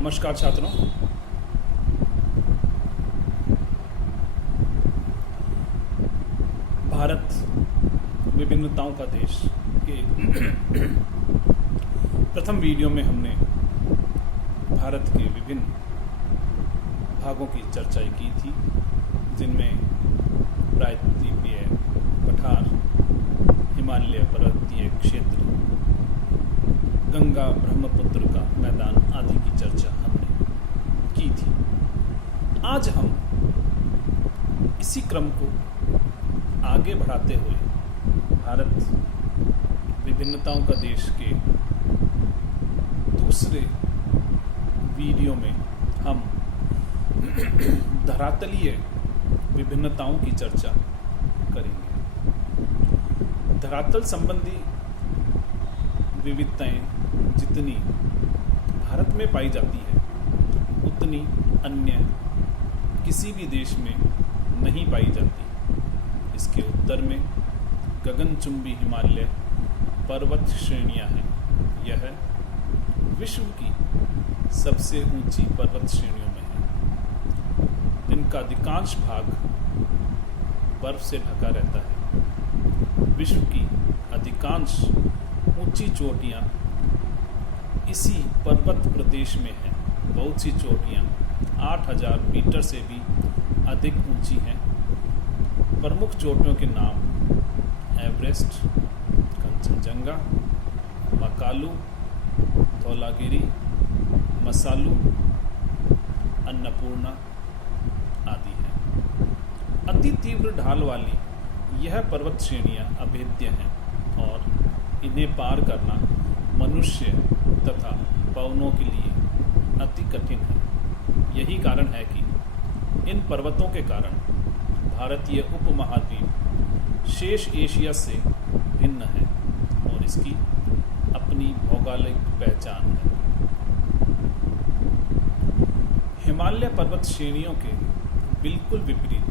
नमस्कार छात्रों। भारत विभिन्नताओं का देश के प्रथम वीडियो में हमने भारत के विभिन्न भागों की चर्चा की थी, जिनमें प्रायद्वीपीय पठार, हिमालय पर्वतीय क्षेत्र, गंगा ब्रह्मपुत्र का मैदान आदि की चर्चा हमने की थी। आज हम इसी क्रम को आगे बढ़ाते हुए भारत विभिन्नताओं का देश के दूसरे वीडियो में हम धरातलीय विभिन्नताओं की चर्चा करेंगे। धरातल संबंधी विविधताएं जितनी भारत में पाई जाती है, उतनी अन्य किसी भी देश में नहीं पाई जाती। इसके उत्तर में गगनचुंबी हिमालय पर्वत श्रेणियां हैं। यह विश्व की सबसे ऊंची पर्वत श्रेणियों में है। इनका अधिकांश भाग बर्फ से ढका रहता है। विश्व की अधिकांश ऊंची चोटियां इसी पर्वत प्रदेश में हैं। बहुत सी चोटियां 8000 मीटर से भी अधिक ऊंची हैं। प्रमुख चोटियों के नाम एवरेस्ट, कंचनजंगा, मकालू, धौलागिरी, मसालू, अन्नपूर्णा आदि हैं। अति तीव्र ढाल वाली यह पर्वत श्रेणियां अभेद्य हैं और इन्हें पार करना मनुष्य तथा पवनों के लिए अति कठिन है। यही कारण है कि इन पर्वतों के कारण भारतीय उपमहाद्वीप शेष एशिया से भिन्न है और इसकी अपनी भौगोलिक पहचान है। हिमालय पर्वत श्रेणियों के बिल्कुल विपरीत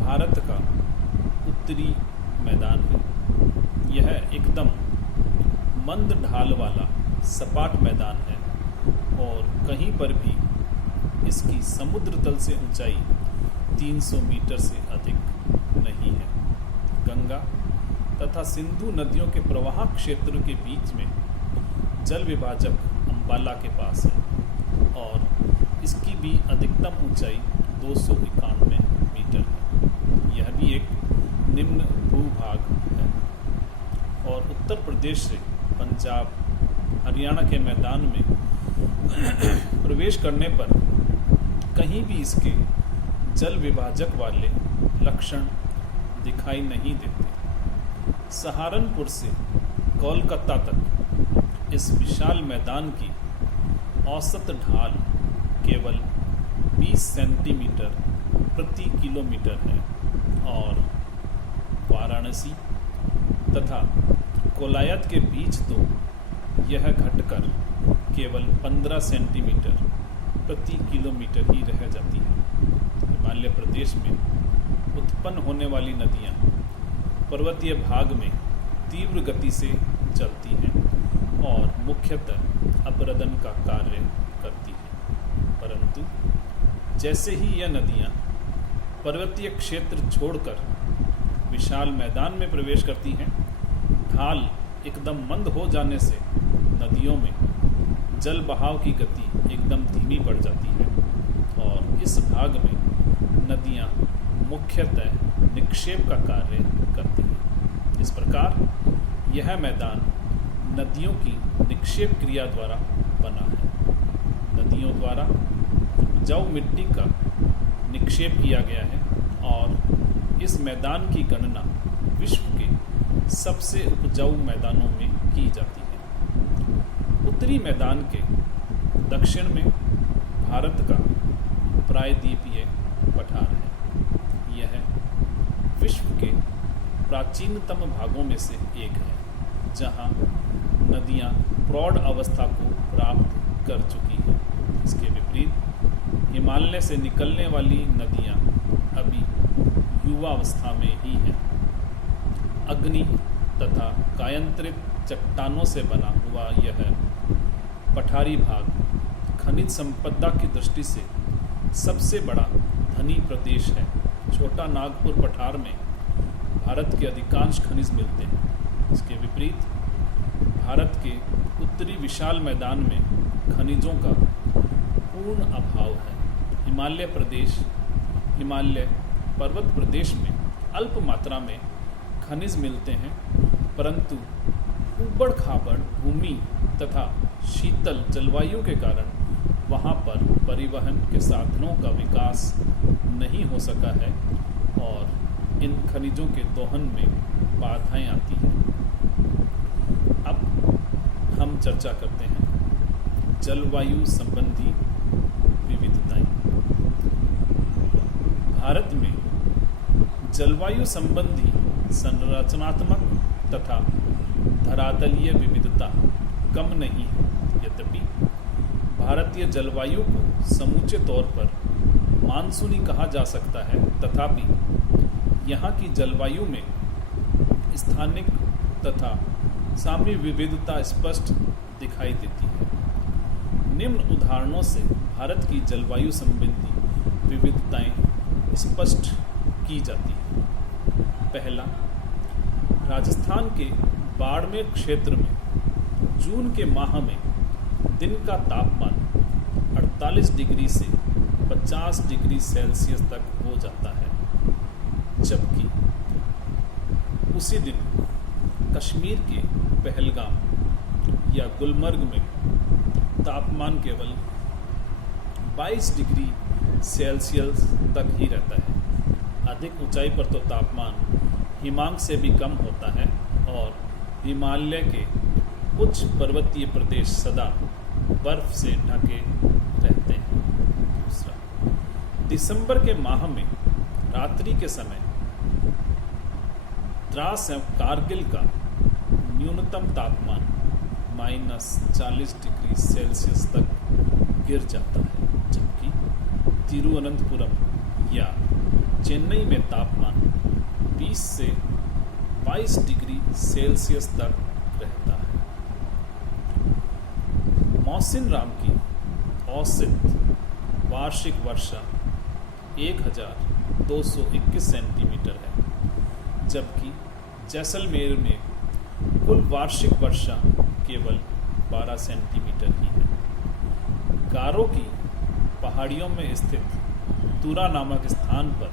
भारत का उत्तरी मैदान है। यह एकदम मंद ढाल वाला सपाट मैदान है और कहीं पर भी इसकी समुद्र तल से ऊंचाई 300 मीटर से अधिक नहीं है। गंगा तथा सिंधु नदियों के प्रवाह क्षेत्र के बीच में जल विभाजक अंबाला के पास है और इसकी भी अधिकतम ऊंचाई 291 मीटर है। यह भी एक निम्न भूभाग है और उत्तर प्रदेश से पंजाब, हरियाणा के मैदान में प्रवेश करने पर कहीं भी इसके जल विभाजक वाले लक्षण दिखाई नहीं देते। सहारनपुर से कोलकाता तक इस विशाल मैदान की औसत ढाल केवल 20 सेंटीमीटर प्रति किलोमीटर है और वाराणसी तथा कोलायत के बीच तो यह घटकर केवल 15 सेंटीमीटर प्रति किलोमीटर ही रह जाती है। हिमालय प्रदेश में उत्पन्न होने वाली नदियां पर्वतीय भाग में तीव्र गति से चलती हैं और मुख्यतः अपरदन का कार्य करती हैं। परंतु जैसे ही यह नदियां पर्वतीय क्षेत्र छोड़कर विशाल मैदान में प्रवेश करती हैं, ढाल एकदम मंद हो जाने से नदियों में जल बहाव की गति एकदम धीमी पड़ जाती है और इस भाग में नदियां मुख्यतः निक्षेप का कार्य करती हैं। इस प्रकार यह मैदान नदियों की निक्षेप क्रिया द्वारा बना है। नदियों द्वारा उपजाऊ मिट्टी का निक्षेप किया गया है और इस मैदान की गणना विश्व के सबसे उपजाऊ मैदानों में की जाती है। उत्तरी मैदान के दक्षिण में भारत का प्रायद्वीपीय पठार है। यह विश्व के प्राचीनतम भागों में से एक है, जहां नदियां प्रौढ़ अवस्था को प्राप्त कर चुकी हैं। इसके विपरीत हिमालय से निकलने वाली नदियां अभी युवावस्था में ही हैं। अग्नि तथा कायांतरित चट्टानों से बना हुआ यह पठारी भाग खनिज संपदा की दृष्टि से सबसे बड़ा धनी प्रदेश है। छोटा नागपुर पठार में भारत के अधिकांश खनिज मिलते हैं। इसके विपरीत भारत के उत्तरी विशाल मैदान में खनिजों का पूर्ण अभाव है। हिमालय पर्वत प्रदेश में अल्प मात्रा में खनिज मिलते हैं, परंतु ऊबड़ खाबड़ भूमि तथा शीतल जलवायु के कारण वहाँ पर परिवहन के साधनों का विकास नहीं हो सका है और इन खनिजों के दोहन में बाधाएं आती हैं। अब हम चर्चा करते हैं जलवायु संबंधी विविधताएं। भारत में जलवायु संबंधी संरचनात्मक तथा धरातलीय विविधता कम नहीं है। यद्यपि भारतीय जलवायु को समूचे तौर पर मानसूनी कहा जा सकता है, तथापि यहाँ की जलवायु में स्थानिक तथा सामयिक विविधता स्पष्ट दिखाई देती है। निम्न उदाहरणों से भारत की जलवायु संबंधी विविधताएं स्पष्ट की जाती हैं। पहला, राजस्थान के बाड़मेर क्षेत्र में जून के माह में दिन का तापमान 48 डिग्री से 50 डिग्री सेल्सियस तक हो जाता है, जबकि उसी दिन कश्मीर के पहलगाम या गुलमर्ग में तापमान केवल 22 डिग्री सेल्सियस तक ही रहता है। अधिक ऊंचाई पर तो तापमान हिमांक से भी कम होता है और हिमालय के उच्च पर्वतीय प्रदेश सदा बर्फ से ढके रहते हैं। दूसरा, दिसंबर के माह में रात्रि के समय द्रास एवं कारगिल का न्यूनतम तापमान -40 डिग्री सेल्सियस तक गिर जाता है, जबकि तिरुवनंतपुरम या चेन्नई में तापमान 20 से 22 डिग्री सेल्सियस तक रहता है। मौसिन राम की औसत वार्षिक वर्षा 1221 सेंटीमीटर है, जबकि जैसलमेर में कुल वार्षिक वर्षा केवल 12 सेंटीमीटर ही है। गारो की पहाड़ियों में स्थित तुरा नामक स्थान पर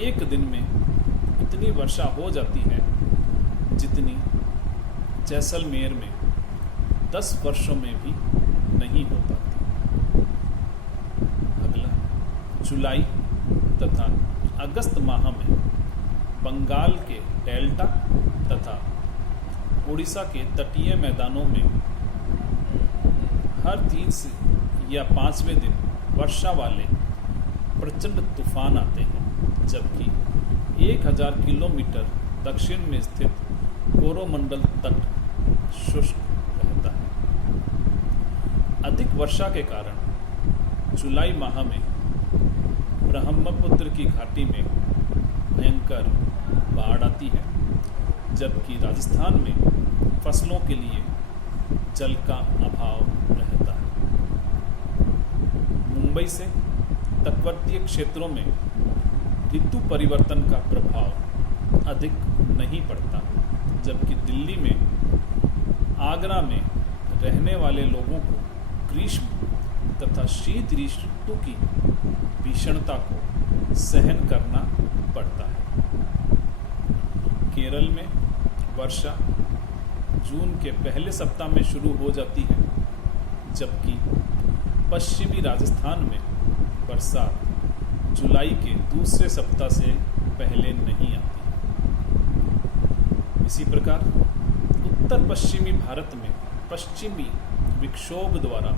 एक दिन में इतनी वर्षा हो जाती है जितनी जैसलमेर में 10 वर्षों में भी नहीं हो पाती। अगला, जुलाई तथा अगस्त माह में बंगाल के डेल्टा तथा उड़ीसा के तटीय मैदानों में हर 3 या 5वें दिन वर्षा वाले प्रचंड तूफान आते हैं, जबकि 1000 किलोमीटर दक्षिण में स्थित कोरोमंडल तट शुष्क रहता है। अधिक वर्षा के कारण जुलाई माह में ब्रह्मपुत्र की घाटी में भयंकर बाढ़ आती है, जबकि राजस्थान में फसलों के लिए जल का अभाव रहता है। मुंबई से तटवर्तीय क्षेत्रों में ऋतु परिवर्तन का प्रभाव अधिक नहीं पड़ता, जबकि दिल्ली में आगरा में रहने वाले लोगों को ग्रीष्म तथा शीत ऋतु की भीषणता को सहन करना पड़ता है। केरल में वर्षा जून के पहले सप्ताह में शुरू हो जाती है, जबकि पश्चिमी राजस्थान में बरसात जुलाई के दूसरे सप्ताह से पहले नहीं आती। इसी प्रकार उत्तर पश्चिमी भारत में पश्चिमी विक्षोभ द्वारा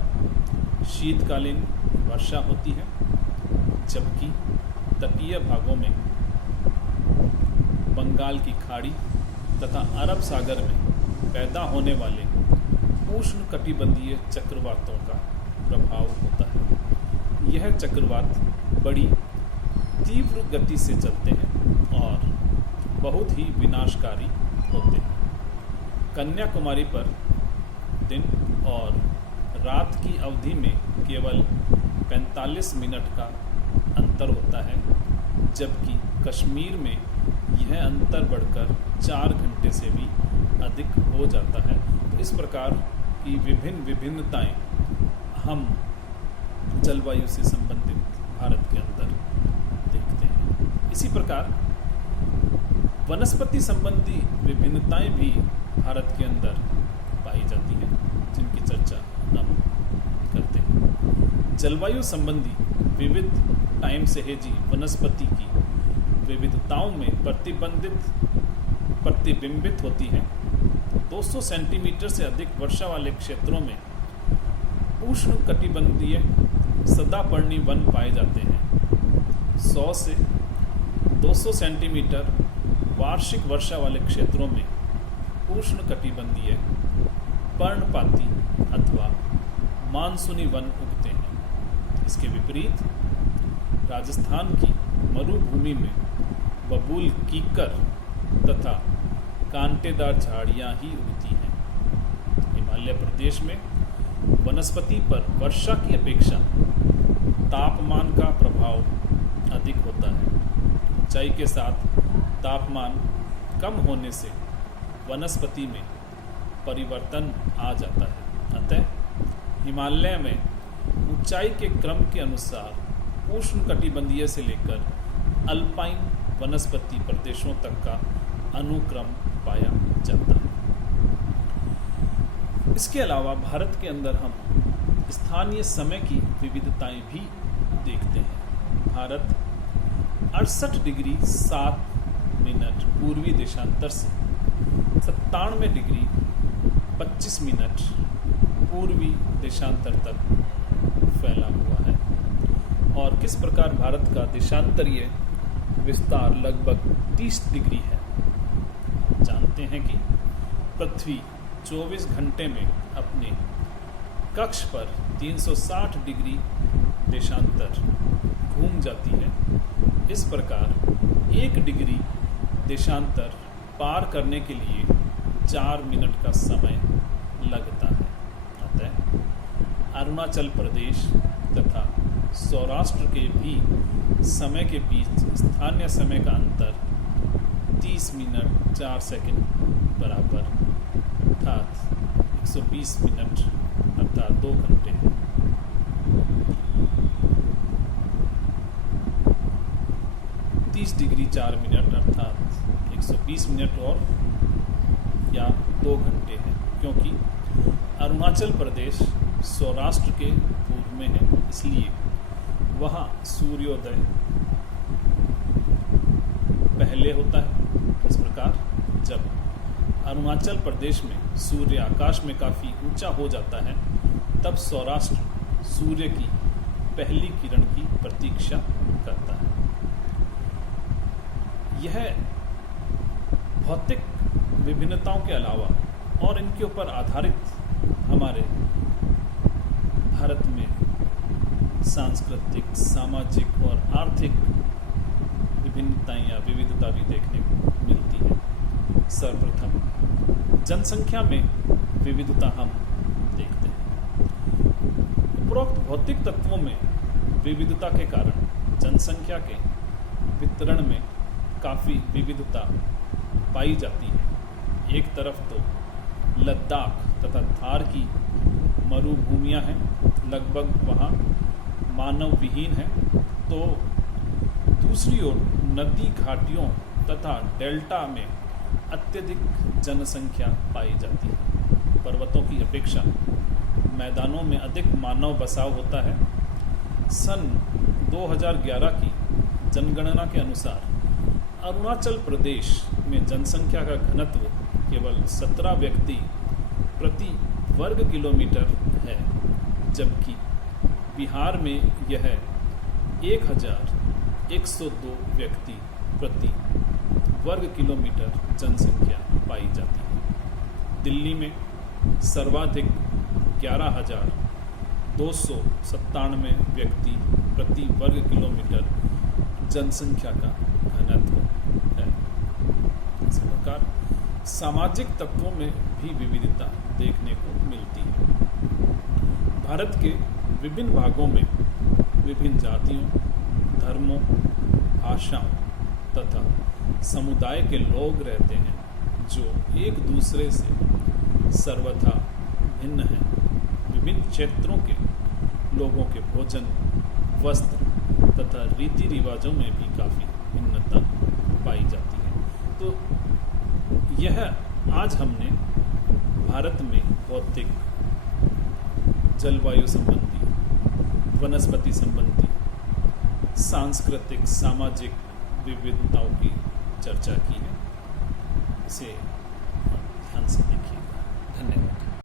शीतकालीन वर्षा होती है, जबकि तटीय भागों में बंगाल की खाड़ी तथा अरब सागर में पैदा होने वाले उष्ण कटिबंधीय चक्रवातों का प्रभाव होता है। यह चक्रवात बड़ी तीव्र गति से चलते हैं और बहुत ही विनाशकारी होते हैं। कन्याकुमारी पर दिन और रात की अवधि में केवल 45 मिनट का अंतर होता है, जबकि कश्मीर में यह अंतर बढ़कर 4 घंटे से भी अधिक हो जाता है। तो इस प्रकार की विभिन्नताएं हम जलवायु से संबंधित भारत के अंदर देखते हैं। इसी प्रकार वनस्पति संबंधी विभिन्नताएं भी भारत के अंदर पाई जाती हैं, जिनकी चर्चा हम करते हैं। जलवायु संबंधी विविध टाइम सहेजी वनस्पति की विविधताओं में प्रतिबिंबित होती हैं। 200 सेंटीमीटर से अधिक वर्षा वाले क्षेत्रों में उष्णकटिबंधीय सदापर्णी वन पाए जाते हैं। 100 से 200 सेंटीमीटर वार्षिक वर्षा वाले क्षेत्रों में उष्णकटिबंधीय पर्णपाती अथवा मानसूनी वन उगते हैं। इसके विपरीत राजस्थान की मरुभूमि में बबूल, कीकर तथा कांटेदार झाड़ियां ही उगती हैं। हिमालय प्रदेश में वनस्पति पर वर्षा की अपेक्षा तापमान का प्रभाव अधिक होता है। ऊंचाई के साथ तापमान कम होने से वनस्पति में परिवर्तन आ जाता है। अतः हिमालय में ऊंचाई के क्रम के अनुसार उष्णकटिबंधीय से लेकर अल्पाइन वनस्पति प्रदेशों तक का अनुक्रम पाया जाता है। इसके अलावा भारत के अंदर हम स्थानीय समय की विविधताएं भी देखते हैं। भारत 68 डिग्री 7 मिनट पूर्वी देशांतर से 97 डिग्री 25 मिनट पूर्वी देशांतर तक फैला हुआ है। और किस प्रकार भारत का देशांतरीय विस्तार लगभग 30 डिग्री है। जानते हैं कि पृथ्वी 24 घंटे में अपने कक्ष पर 360 डिग्री देशांतर घूम जाती है। इस प्रकार 1 डिग्री देशांतर पार करने के लिए 4 मिनट का समय लगता है। अतः अरुणाचल प्रदेश तथा सौराष्ट्र के भी समय के बीच स्थानीय समय का अंतर 30 मिनट 4 सेकंड बराबर अर्थात 120 मिनट अर्थात 2 घंटे है। डिग्री 4 मिनट अर्थात 120 मिनट और या 2 घंटे है, क्योंकि अरुणाचल प्रदेश सौराष्ट्र के पूर्व में है, इसलिए वहाँ सूर्योदय पहले होता है। इस प्रकार जब अरुणाचल प्रदेश में सूर्य आकाश में काफ़ी ऊंचा हो जाता है, तब सौराष्ट्र सूर्य की पहली किरण की प्रतीक्षा करता है। यह भौतिक विभिन्नताओं के अलावा और इनके ऊपर आधारित हमारे भारत में सांस्कृतिक, सामाजिक और आर्थिक विभिन्नताएं या विविधता भी देखने को मिलती है। सर्वप्रथम जनसंख्या में विविधता हम देखते हैं। उपरोक्त भौतिक तत्वों में विविधता के कारण जनसंख्या के वितरण में काफ़ी विविधता पाई जाती है। एक तरफ तो लद्दाख तथा थार की मरुभूमियां हैं, लगभग वहाँ मानव विहीन है, तो दूसरी ओर नदी घाटियों तथा डेल्टा में अत्यधिक जनसंख्या पाई जाती है। पर्वतों की अपेक्षा मैदानों में अधिक मानव बसाव होता है। सन 2011 की जनगणना के अनुसार अरुणाचल प्रदेश में जनसंख्या का घनत्व केवल 17 व्यक्ति प्रति वर्ग किलोमीटर है, जबकि बिहार में यह 1102 व्यक्ति प्रति वर्ग किलोमीटर जनसंख्या पाई जाती है। दिल्ली में सर्वाधिक 11,297 व्यक्ति प्रति वर्ग किलोमीटर जनसंख्या का घनत्व है। इस प्रकार सामाजिक तत्वों में भी विविधता देखने को मिलती है। भारत के विभिन्न भागों में विभिन्न जातियों, धर्मों, भाषाओं तथा समुदाय के लोग रहते हैं जो एक दूसरे से सर्वथा भिन्न हैं। विभिन्न क्षेत्रों के लोगों के भोजन, वस्त्र तथा रीति रिवाजों में भी काफ़ी भिन्नता पाई जाती है। तो यह आज हमने भारत में भौतिक, जलवायु संबंधी, वनस्पति संबंधी, सांस्कृतिक, सामाजिक विविधताओं की चर्चा की है। इसे ध्यान से